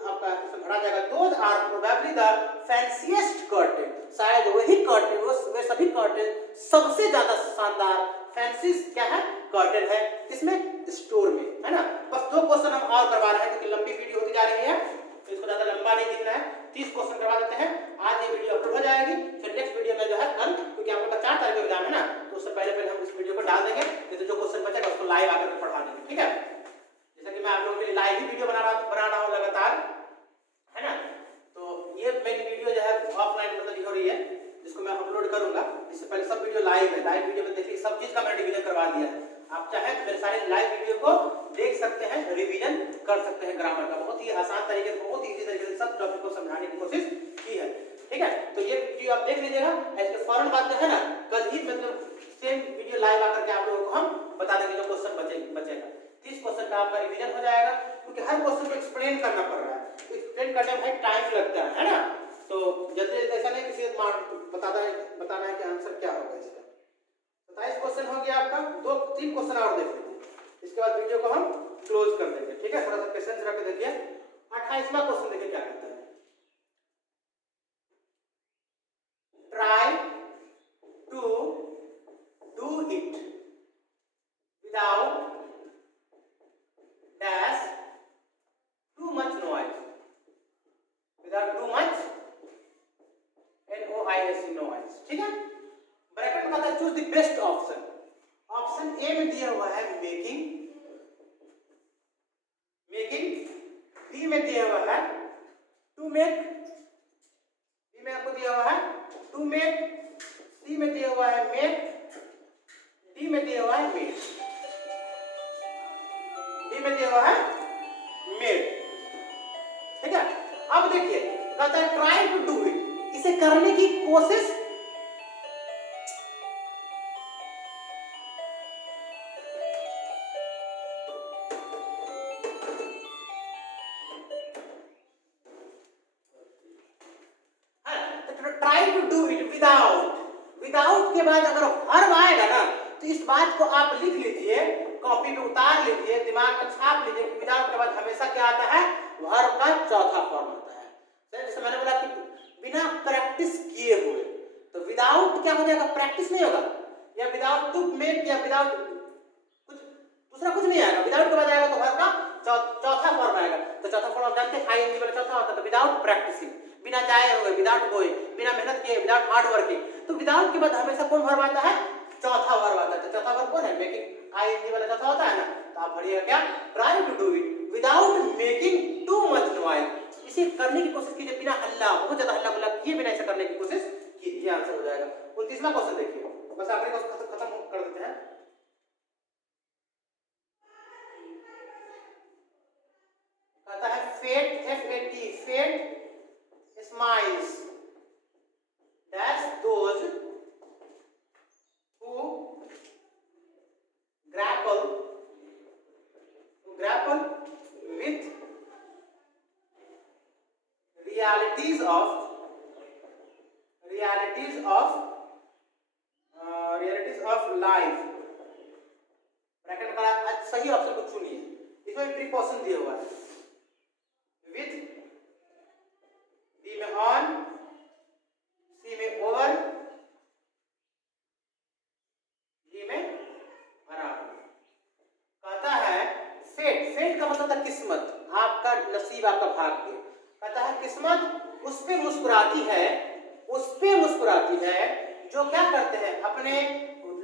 आपका भरा जाएगा those are probably the fanciest curtain, शायद वही कर्टेन, वे सभी कर्टेन सबसे ज्यादा शानदार फैंसी क्या है, कर्टेन है, किसमें, स्टोर में, है ना। बस 2 क्वेश्चन हम और करवा रहे हैं क्योंकि लंबी वीडियो होती जा रही है, तो इसको ज्यादा लंबा नहीं दिखना है। 30 क्वेश्चन करवा देते हैं, आज ये वीडियो अपलोड हो जाएगी, फिर नेक्स्ट वीडियो में जो है कल, क्योंकि आप लोग का 4 तारीख को एग्जाम है ना, तो उससे पहले हम इस वीडियो को डाल देंगे, नहीं तो जो क्वेश्चन बचेगा उसको लाइव आकर पढ़ा देंगे, ठीक है। जैसा कि मैं आप लोगों के लिए लाइव ही वीडियो बना रहा हूँ लगातार, है ना। तो ये मेरी वीडियो जो है ऑफलाइन मतलब हो रही है, जिसको मैं अपलोड करूंगा। इससे पहले सब वीडियो लाइव है, लाइव वीडियो में देखिए सब चीज का मैंने रिवीजन करवा दिया है। आप चाहे तो मेरे सारे लाइव वीडियो को देख सकते हैं, रिवीजन कर सकते हैं ग्रामर का, बहुत ही आसान तरीके से, बहुत इजी तरीके से सब टॉपिक को समझाने की कोशिश की है, ठीक है। तो ये वीडियो आप देख लीजिएगा, इसके फौरन बाद जो है ना कल ही मतलब सेम वीडियो लाइव आकर के आप लोगों को हम बता देंगे जो क्वेश्चन बचेगा। 30 क्वेश्चन का आपका रिवीजन हो जाएगा, क्योंकि हर क्वेश्चन को एक्सप्लेन करना पड़ रहा है, एक्सप्लेन करने में टाइम लगता है ना। तो जल्दी ऐसा नहीं किसी बताना है कि आंसर क्या होगा इसका। 27 क्वेश्चन हो गया आपका, 2-3 क्वेश्चन और देख लीजिए, इसके बाद वीडियो को हम क्लोज कर देंगे, ठीक है। थोड़ा सा पेशेंस रख के देखिए। 28वां क्वेश्चन देखिए क्या कहता है, try to do it without dash too much noise, without too much NOISE noise, ठीक है। ब्रैकेट में कहता है choose the best option. Option A में दिया हुआ है मेकिंग, बी में दिया हुआ है टू मेक, बी में आपको दिया हुआ है टू मेक, सी में दिया हुआ है मेक, डी में दिया हुआ है मेड, डी में दिया हुआ है मेड, ठीक है। अब देखिए कहता है ट्राई टू डू इट, इसे करने की कोशिश, try to do it without के बाद अगर वर्ब आएगा ना तो इस बात को आप लिख लीजिए, कॉपी पे उतार लीजिए, दिमाग में छाप लीजिए कि विदाउट के बाद हमेशा क्या आता है, वर्ब का चौथा फॉर्म आता है। जैसे मैंने बोला कि बिना प्रैक्टिस किए हुए, तो विदाउट क्या हो जाएगा, प्रैक्टिस नहीं होगा, या विदाउट टू मेक, या विदाउट कुछ दूसरा कुछ नहीं आएगा, विदाउट के बाद आएगा तो वर्ब का चौथा फॉर्म आएगा। तो चौथा फॉर्म आप जानते हैं आईएनजी वाला चौथा होता है, तो विदाउट प्रैक्टिसिंग, बिना जाए हुए, विदाउट गोइंग, बिना मेहनत किए, विदाउट हार्ड वर्किंग। तो विदाउट के बाद हमेशा कौन वर्ब आता है, चौथा वर्ब आता है। तो चौथा वर्ब कौन है, मेकिंग, आईएनजी वाला चौथा होता है ना। तो आप भरिएगा क्या, try to do it without making too much noise, इसे करने की कोशिश कीजिए बिना हल्ला, बहुत ज्यादा हल्ला गुल्ला किए बिना इसे करने की कोशिश कीजिए, ये आंसर हो जाएगा। 29वां क्वेश्चन देखिए, बस आखिरी क्वेश्चन खत्म कर देते हैं। कहता है fate, FAT, fate smiles dash those who grapple with realities of life। Bracket में कहा सही ऑप्शन को चुनिए, इसमें प्रीपोजिशन दिया हुआ है, विथ, बी में ऑन, सी में ओवर, डी में अराउंड। कहता है फेट का मतलब था किस्मत, आपका नसीब, आपका भाग्य। कहता है किस्मत उस पे मुस्कुराती है जो क्या करते हैं, अपने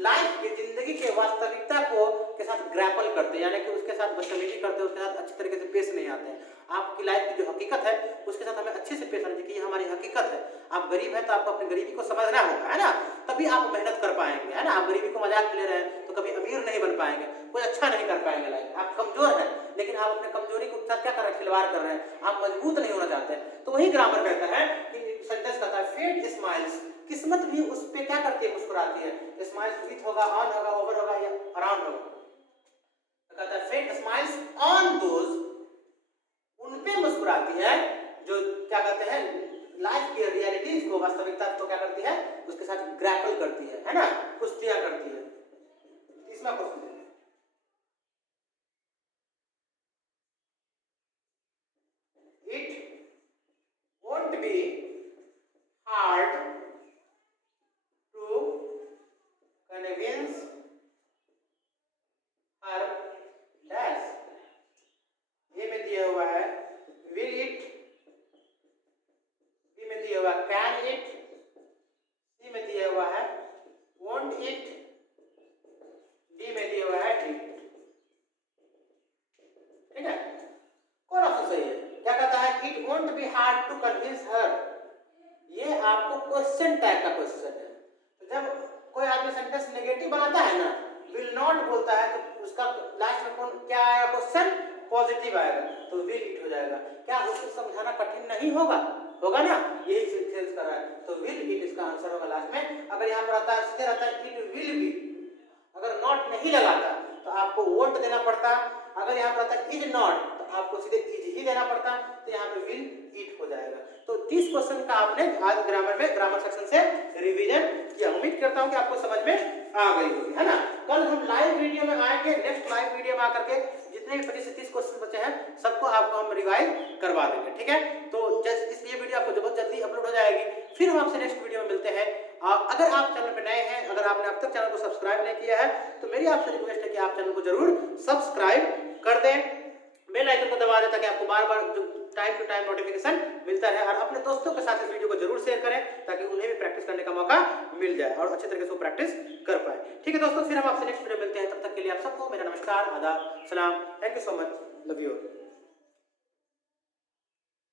लाइफ की, जिंदगी के वास्तविकता को के साथ ग्रैपल करते हैं, यानी कि उसके साथ बदतमीजी करते हैं, उसके साथ अच्छी तरीके से पेश नहीं आते हैं। आपकी लाइफ की जो हकीकत है उसके साथ हमें अच्छे से पेश आना चाहिए कि ये हमारी हकीकत है। आप गरीब हैं तो आपको अपनी गरीबी को समझना होगा, है ना, तभी आप मेहनत कर पाएंगे, है ना। आप गरीबी को मजाक में ले रहे हैं तो कभी अमीर नहीं बन पाएंगे, कोई अच्छा नहीं कर पाएंगे लाइफ। आप कमजोर हैं लेकिन आप अपने कमजोरी के साथ क्या कर रहे हैं, खिलवाड़ कर रहे हैं, आप मजबूत नहीं होना चाहते हैं। तो वही ग्रामर कहता है कि सेंटेंस कहता है फेट स्माइल्स, किस्मत भी उस पे क्या क्या करती है, मुस्कुराती है। स्माइल्स विथ होगा, ऑन होगा, ओवर होगा या अराउंड होगा। तो कहता है फेट स्माइल्स ऑन दोज, उन पे मुस्कुराती है जो क्या कहते हैं लाइफ की रियलिटीज को, वास्तविकता को क्या करती है, उसके साथ ग्रैपल करती है ना, कुश्तियां करती है। तीसरा question, it won't be hard to convince her dash. ये में दिया हुआ है विल इट, बी में दिया हुआ है कैन इट, सी में दिया हुआ है वोंट इट, डी में दिया हुआ है डिड। ठीक है, कौन ऑप्शन सही है? क्या कहता है, it won't be hard to convince her. ये आपको क्वेश्चन टाइप का क्वेश्चन है। तो जब कोई आदमी सेंटेंस नेगेटिव बनाता है ना, विल नॉट बोलता है, तो उसका लास्ट में कौन क्या आएगा, क्वेश्चन पॉजिटिव आएगा, तो विल इट हो जाएगा। क्या उसको समझाना कठिन नहीं होगा? होगा ना, यही सेंस कर रहा है, तो विल इट इसका आंसर होगा लास्ट में। अगर यहाँ पर आता है सीधे रहता है इट विल बी, अगर नॉट नहीं लगाता तो आपको वोंट देना पड़ता। अगर यहाँ पर आता है इज नॉट तो आपको सीधे इज ही देना पड़ता, तो यहाँ पे विल इट हो जाएगा। तो 30 क्वेश्चन का आपने आज ग्रामर में ग्रामर सेक्शन से रिवीजन किया। उम्मीद करता हूँ कि आपको समझ में आ गई होगी, है ना। कल हम लाइव वीडियो में आएंगे, नेक्स्ट लाइव वीडियो में आकर के जितने भी 25 से 30 क्वेश्चन बचे हैं सबको आपको हम रिवाइज करवा देंगे। ठीक है, तो इसलिए वीडियो आपको बहुत जल्दी अपलोड हो जाएगी। फिर हम आपसे नेक्स्ट वीडियो में मिलते हैं। अगर आप चैनल पे नए हैं, अगर आपने अब तक चैनल को सब्सक्राइब नहीं किया है, तो मेरी आपसे रिक्वेस्ट है कि आप चैनल को जरूर सब्सक्राइब कर दें, बेल आइकन को दबा दें, ताकि आपको बार बार टाइम टू टाइम नोटिफिकेशन मिलता रहे। और अपने दोस्तों के साथ इस वीडियो को जरूर शेयर करें, ताकि उन्हें भी प्रैक्टिस करने का मौका मिल जाए और अच्छे तरीके से वो प्रैक्टिस कर पाए। ठीक है दोस्तों, फिर हम आपसे नेक्स्ट वीडियो मिलते हैं। तब तक के लिए आप सबको मेरा नमस्कार, आदाब, सलाम, thank you so much, love you.